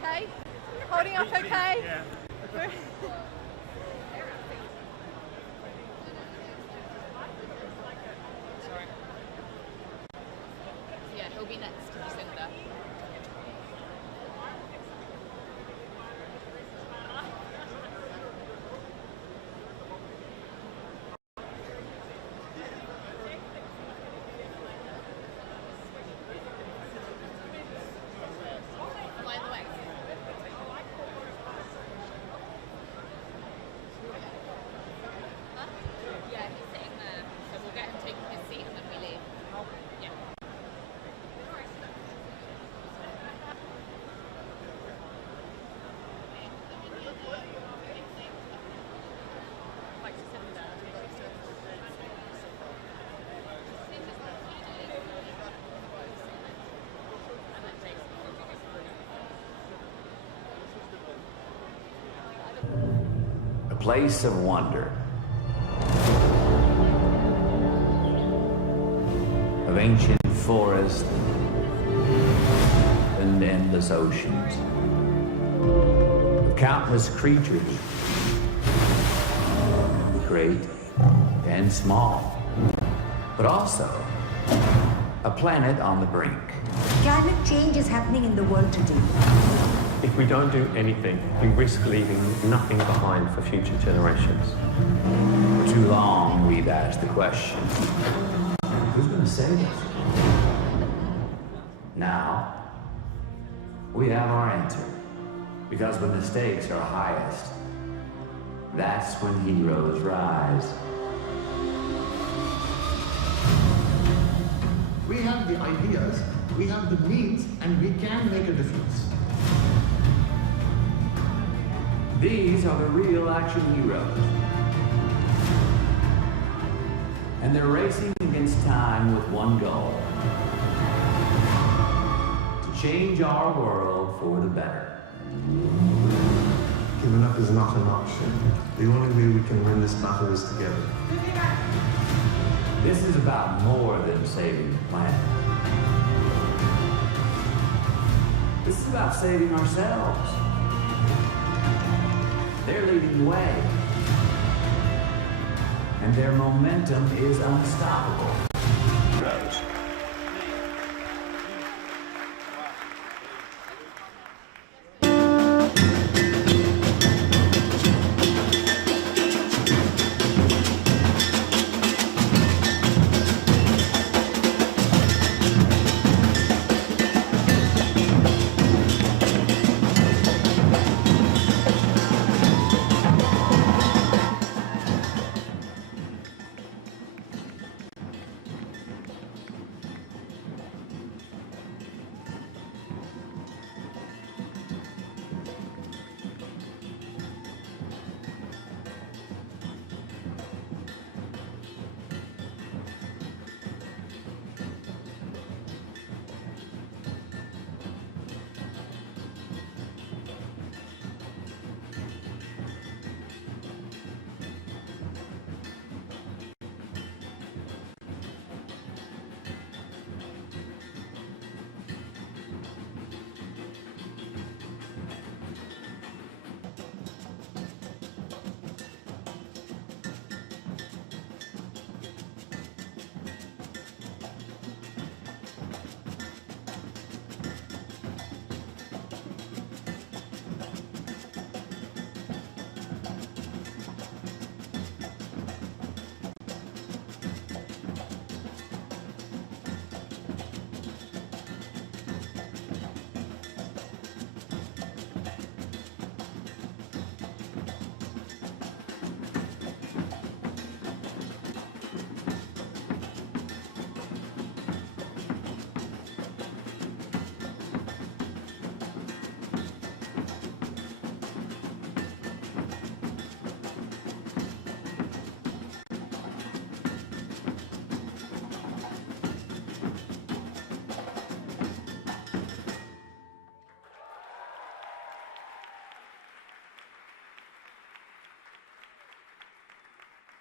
okay? Holding up okay? Yeah. Yeah, he'll be next to Jacinda. By the way. Huh? Yeah, he's sitting there, so we'll get him taking his seat and then we leave. Yeah. Like Jacinda. And then Jason. A place of wonder, of ancient forests and endless oceans, of countless creatures, great and small, but also a planet on the brink. Climate change is happening in the world today. If we don't do anything, we risk leaving nothing behind for future generations. For too long, we've asked the question, who's going to save us? Now, we have our answer. Because when the stakes are highest, that's when heroes rise. We have the ideas, we have the means, and we can make a difference. These are the real action heroes. And they're racing against time with one goal. To change our world for the better. Giving up is not an option. The only way we can win this battle is together. This is about more than saving the planet. This is about saving ourselves. They're leading the way. And their momentum is unstoppable. Rose.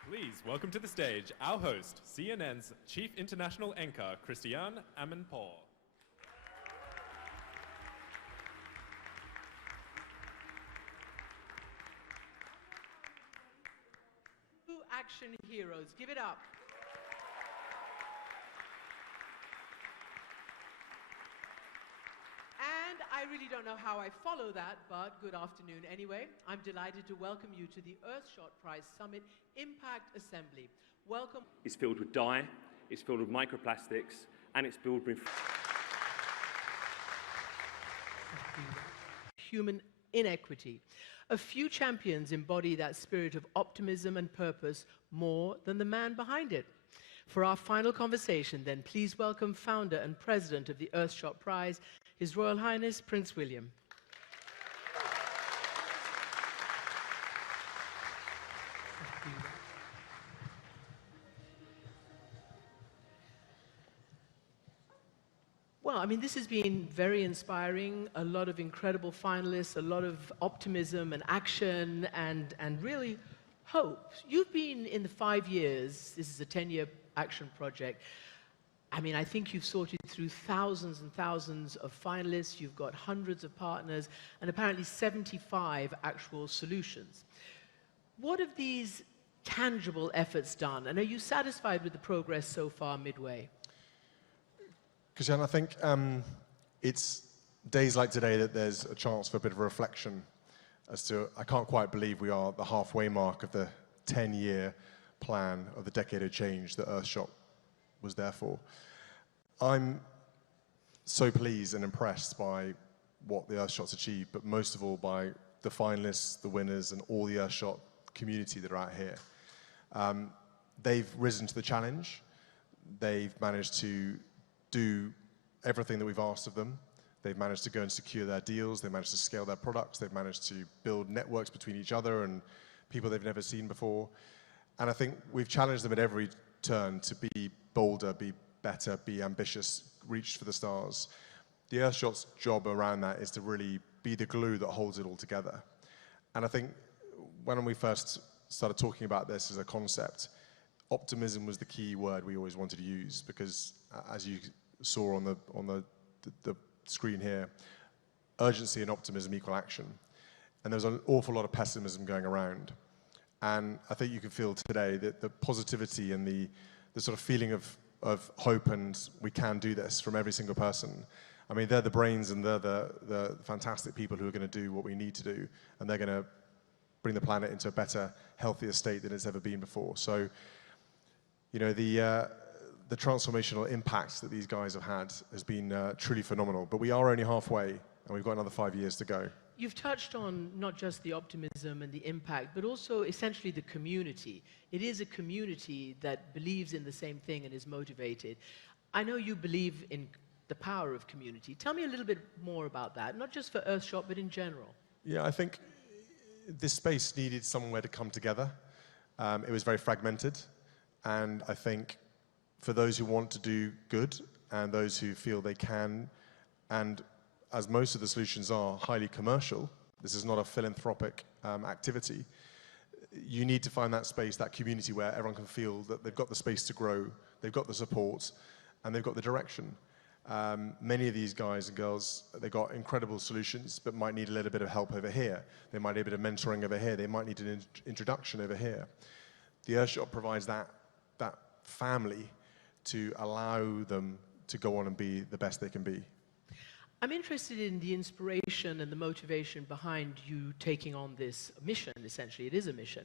Please welcome to the stage our host, CNN's Chief International Anchor, Christiane Amanpour. action heroes. Give it up. And I really don't know how I follow that, but good afternoon anyway. I'm delighted to welcome you to the Earthshot Prize Summit Impact Assembly. Welcome. It's filled with dye, it's filled with microplastics, and it's filled with human inequity. A few champions embody that spirit of optimism and purpose more than the man behind it. For our final conversation, then, please welcome founder and president of the Earthshot Prize, His Royal Highness Prince William. Well, I mean, this has been very inspiring, a lot of incredible finalists, a lot of optimism and action and really hope. You've been in the 5 years, this is a 10-year action project. I mean, I think you've sorted through thousands and thousands of finalists, you've got hundreds of partners, and apparently 75 actual solutions. What have these tangible efforts done, and are you satisfied with the progress so far midway? Christiane, I think it's days like today that there's a chance for a bit of a reflection as to, I can't quite believe we are at the halfway mark of the 10-year plan of the decade of change that Earthshot was there for. I'm so pleased and impressed by what the Earthshot's achieved, but most of all by the finalists, the winners, and all the Earthshot community that are out here. They've risen to the challenge. They've managed to do everything that we've asked of them. They've managed to go and secure their deals. They've managed to scale their products. They've managed to build networks between each other and people they've never seen before. And I think we've challenged them at every turn to be bolder, be better, be ambitious, reach for the stars. The Earthshot's job around that is to really be the glue that holds it all together. And I think when we first started talking about this as a concept, optimism was the key word we always wanted to use, because as you saw on the screen here, urgency and optimism equal action. And there was an awful lot of pessimism going around. And I think you can feel today that the positivity and the sort of feeling of hope and we can do this from every single person. I mean, they're the brains and they're the fantastic people who are going to do what we need to do. And they're going to bring the planet into a better, healthier state than it's ever been before. So, you know, the transformational impact that these guys have had has been truly phenomenal. But we are only halfway, and we've got another 5 years to go. You've touched on not just the optimism and the impact, but also essentially the community. It is a community that believes in the same thing and is motivated. I know you believe in the power of community. Tell me a little bit more about that, not just for Earthshot, but in general. Yeah, I think this space needed somewhere to come together. It was very fragmented, and I think for those who want to do good and those who feel they can, and as most of the solutions are highly commercial, this is not a philanthropic activity, you need to find that space, that community where everyone can feel that they've got the space to grow, they've got the support, and they've got the direction. Many of these guys and girls, they've got incredible solutions, but might need a little bit of help over here. They might need a bit of mentoring over here. They might need an introduction over here. The Earthshot provides that family to allow them to go on and be the best they can be. I'm interested in the inspiration and the motivation behind you taking on this mission, essentially. It is a mission.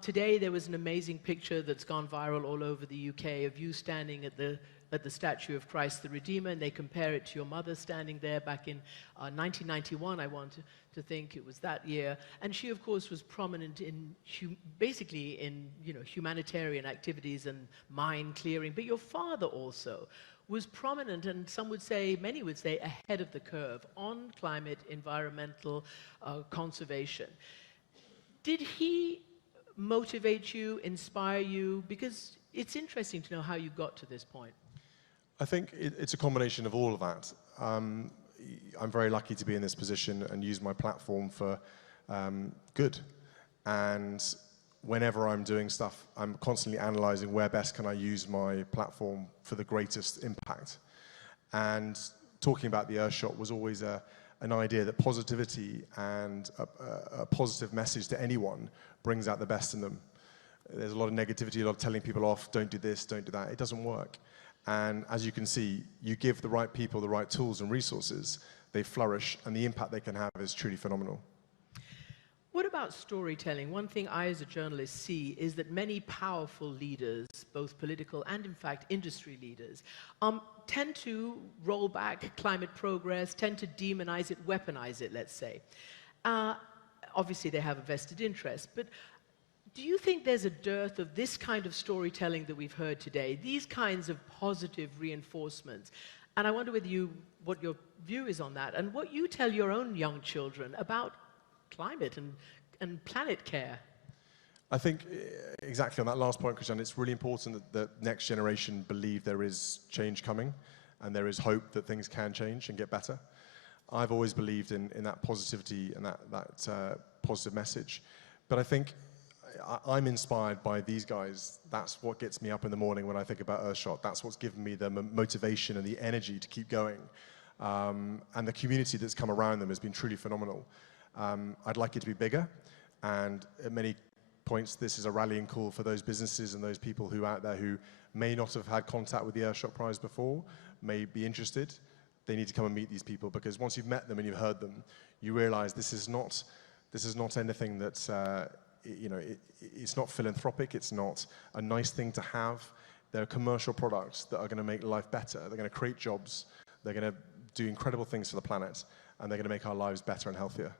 Today there was an amazing picture that's gone viral all over the UK of you standing at the statue of Christ the Redeemer, and they compare it to your mother standing there back in 1991, I want to think it was that year. And she, of course, was prominent in basically in humanitarian activities and mine clearing. But your father also was prominent, and some would say, many would say, ahead of the curve on climate, environmental conservation. Did he motivate you, inspire you? Because it's interesting to know how you got to this point. I think it's a combination of all of that. I'm very lucky to be in this position and use my platform for good. And whenever I'm doing stuff, I'm constantly analyzing where best can I use my platform for the greatest impact. And talking about the Earthshot was always an idea that positivity and a positive message to anyone brings out the best in them. there's a lot of negativity, a lot of telling people off, don't do this, don't do that. It doesn't work. And as you can see, you give the right people the right tools and resources, they flourish, and the impact they can have is truly phenomenal. What about storytelling? One thing I, as a journalist, see is that many powerful leaders, both political and, in fact, industry leaders, tend to roll back climate progress, tend to demonize it, weaponize it, let's say. Obviously, they have a vested interest, but do you think there's a dearth of this kind of storytelling that we've heard today, these kinds of positive reinforcements? And I wonder what your view is on that, and what you tell your own young children about climate and planet care. I think exactly on that last point, Christiane, it's really important that the next generation believe there is change coming and there is hope that things can change and get better. I've always believed in that positivity and that positive message. But I think I'm inspired by these guys. That's what gets me up in the morning when I think about Earthshot. That's what's given me the motivation and the energy to keep going. And the community that's come around them has been truly phenomenal. I'd like it to be bigger, and at many points this is a rallying call for those businesses and those people who out there who may not have had contact with the Earthshot Prize before, may be interested. They need to come and meet these people, because once you've met them and you've heard them, you realize this is not anything that's it's not philanthropic, it's not a nice thing to have. They're commercial products that are going to make life better. They're going to create jobs, they're going to do incredible things for the planet, and they're going to make our lives better and healthier.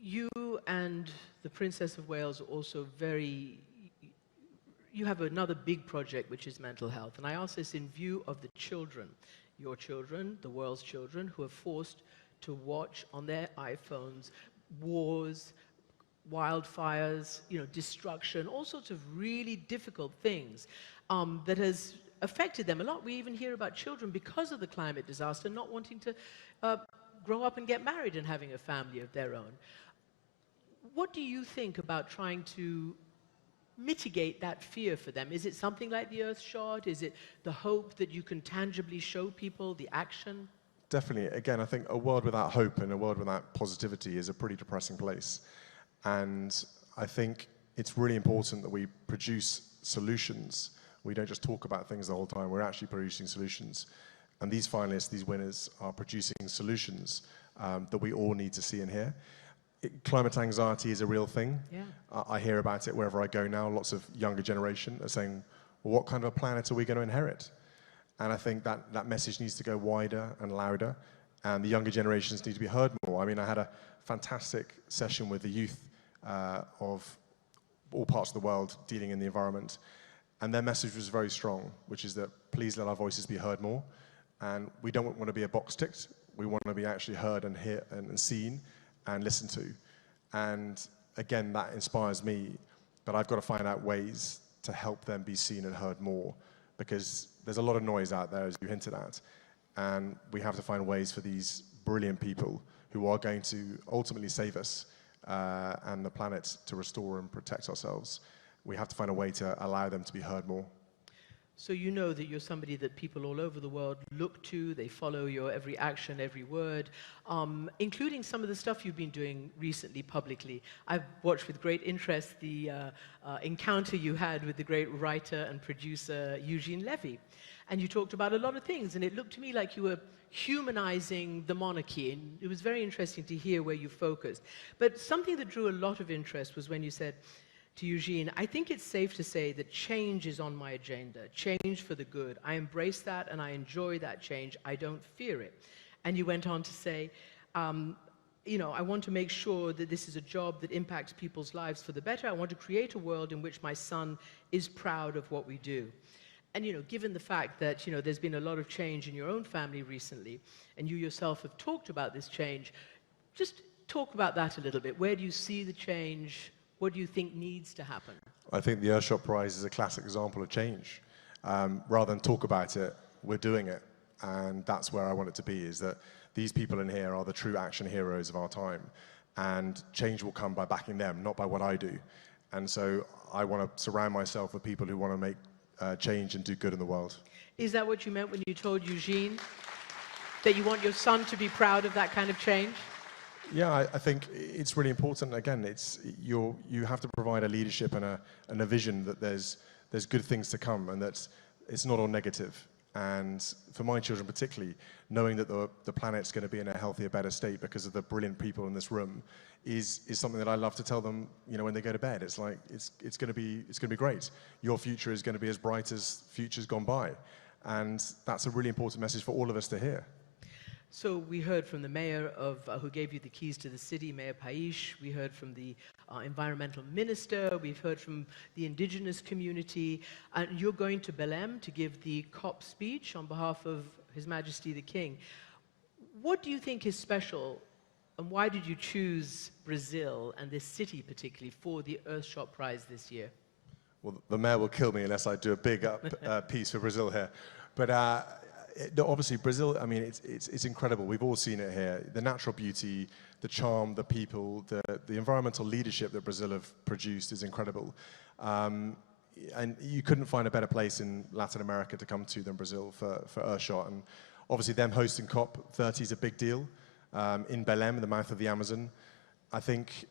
You and the Princess of Wales are also you have another big project, which is mental health. And I ask this in view of the children, your children, the world's children, who are forced to watch on their iPhones wars, wildfires, destruction, all sorts of really difficult things that has affected them a lot. We even hear about children, because of the climate disaster, not wanting to grow up and get married and having a family of their own. What do you think about trying to mitigate that fear for them? Is it something like the Earthshot? Is it the hope that you can tangibly show people, the action? Definitely. Again, I think a world without hope and a world without positivity is a pretty depressing place. And I think it's really important that we produce solutions. We don't just talk about things the whole time, we're actually producing solutions. And these finalists, these winners, are producing solutions that we all need to see and hear. Climate anxiety is a real thing. Yeah. I hear about it wherever I go now. Lots of younger generation are saying, well, what kind of a planet are we going to inherit? And I think that message needs to go wider and louder, and the younger generations need to be heard more. I mean, I had a fantastic session with the youth of all parts of the world dealing in the environment, and their message was very strong, which is that please let our voices be heard more. And we don't want to be a box ticked. We want to be actually heard and hear and seen and listened to. And again, that inspires me, but I've got to find out ways to help them be seen and heard more, because there's a lot of noise out there, as you hinted at, and we have to find ways for these brilliant people who are going to ultimately save us and the planet to restore and protect ourselves. We have to find a way to allow them to be heard more. So you know that you're somebody that people all over the world look to, they follow your every action, every word, including some of the stuff you've been doing recently publicly. I've watched with great interest the encounter you had with the great writer and producer Eugene Levy. And you talked about a lot of things, and it looked to me like you were humanizing the monarchy, and it was very interesting to hear where you focused. But something that drew a lot of interest was when you said to Eugene, I think it's safe to say that change is on my agenda, change for the good. I embrace that and I enjoy that change. I don't fear it. And you went on to say, I want to make sure that this is a job that impacts people's lives for the better. I want to create a world in which my son is proud of what we do. And, given the fact that, there's been a lot of change in your own family recently, and you yourself have talked about this change, just talk about that a little bit. Where do you see the change? What do you think needs to happen? I think the Earthshot Prize is a classic example of change. Rather than talk about it, we're doing it. And that's where I want it to be, is that these people in here are the true action heroes of our time. And change will come by backing them, not by what I do. And so I want to surround myself with people who want to make change and do good in the world. Is that what you meant when you told Eugene that you want your son to be proud of that kind of change? Yeah, I think it's really important. Again, you have to provide a leadership and a vision that there's good things to come and that it's not all negative. And for my children particularly, knowing that the planet's going to be in a healthier, better state because of the brilliant people in this room is something that I love to tell them, when they go to bed. It's like, it's going to be great. Your future is going to be as bright as futures gone by. And that's a really important message for all of us to hear. So we heard from the mayor who gave you the keys to the city, Mayor Paish. We heard from the environmental minister. We've heard from the indigenous community. And you're going to Belém to give the COP speech on behalf of His Majesty the King. What do you think is special, and why did you choose Brazil and this city particularly for the Earthshot Prize this year? Well, the mayor will kill me unless I do a big piece for Brazil here. But obviously, Brazil, I mean, it's incredible. We've all seen it here. The natural beauty, the charm, the people, the environmental leadership that Brazil have produced is incredible. And you couldn't find a better place in Latin America to come to than Brazil for Earthshot. And obviously, them hosting COP30 is a big deal. In Belém, in the mouth of the Amazon, I think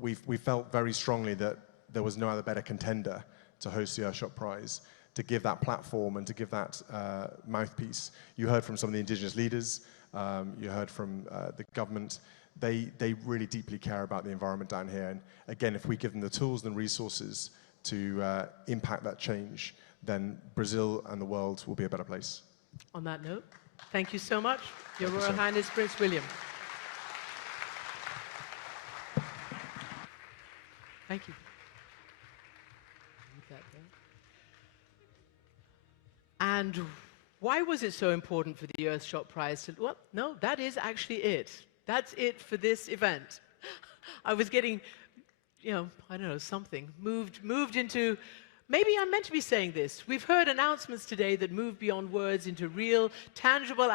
we felt very strongly that there was no other better contender to host the Earthshot Prize, to give that platform and to give that mouthpiece. You heard from some of the indigenous leaders, you heard from the government. They really deeply care about the environment down here. And again, if we give them the tools and resources to impact that change, then Brazil and the world will be a better place. On that note, thank you so much, Your Royal Highness Prince William. Thank you. Leave that there. And why was it so important for the Earthshot Prize to, well, no, that is actually it. That's it for this event. I was getting, I don't know, something, moved into, maybe I'm meant to be saying this. We've heard announcements today that move beyond words into real, tangible